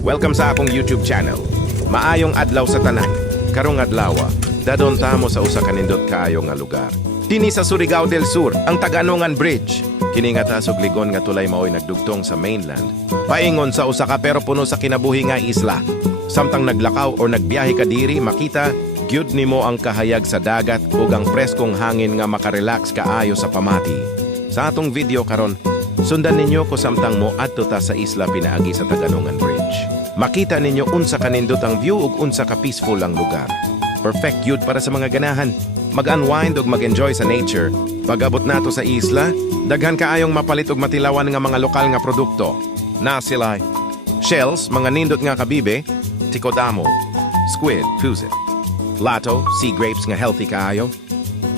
Welcome sa akong YouTube channel. Maayong adlaw sa tanan. Karong adlawa, dadon tamo sa usa ka nindot kaayo nga lugar. Dini sa Surigao del Sur, ang Taganungan Bridge. Kini nga tasog ligon nga tulay maoy nagdugtong sa mainland. Paingon sa usa ka pero puno sa kinabuhi nga isla. Samtang naglakaw o nagbiyahe ka diri, makita gyud nimo ang kahayag sa dagat ug ang preskong hangin nga makarelax kaayo sa pamati. Sa atong video karon, sundan ninyo ko samtang mo adto ta sa isla pinaagi sa Taganungan Bridge. Makita ninyo unsa kanindot ang view ug unsa ka peaceful ang lugar. Perfect yun para sa mga ganahan. Mag-unwind ug mag-enjoy sa nature. Pag-abot nato sa isla, daghan kaayong mapalit ug matilawan nga mga lokal nga produkto. Na sila shells, mga nindot nga kabibe, tikodamo, squid, pusit, lato, sea grapes nga healthy kaayo.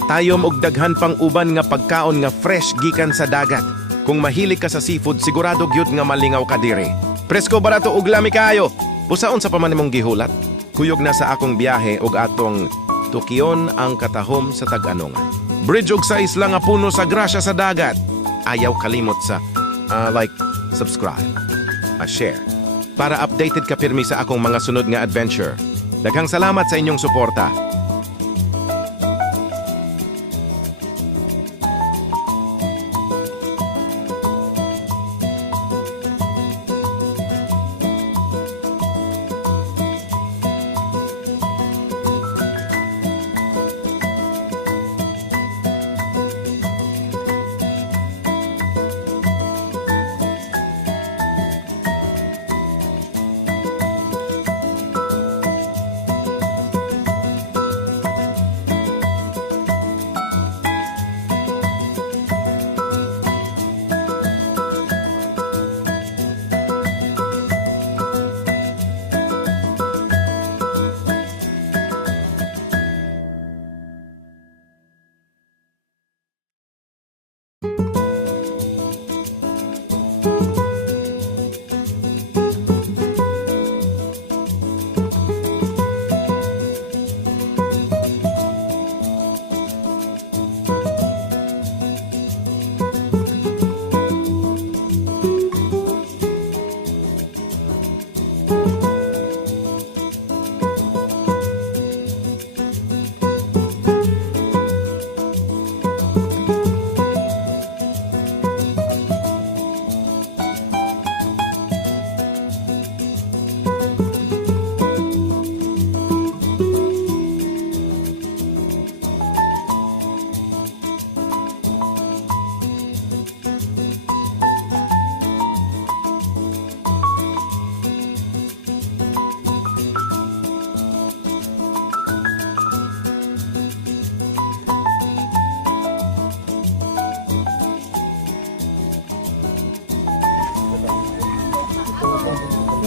Tayom og daghan pang uban nga pagkaon nga fresh gikan sa dagat. Kung mahilig ka sa seafood, sigurado gyud nga malingaw ka dire. Presko barato ug lami kaayo. Busaon sa pamanimong gihulat. Kuyog na sa akong biyahe ug atong tukiyon ang katahom sa Taganungan. Bridge ug sa isla nga puno sa grasya sa dagat. Ayaw kalimot sa like, subscribe, share. Para updated ka pirmi sa akong mga sunod nga adventure. Daghang salamat sa inyong suporta.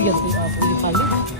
Yan po yung kayo.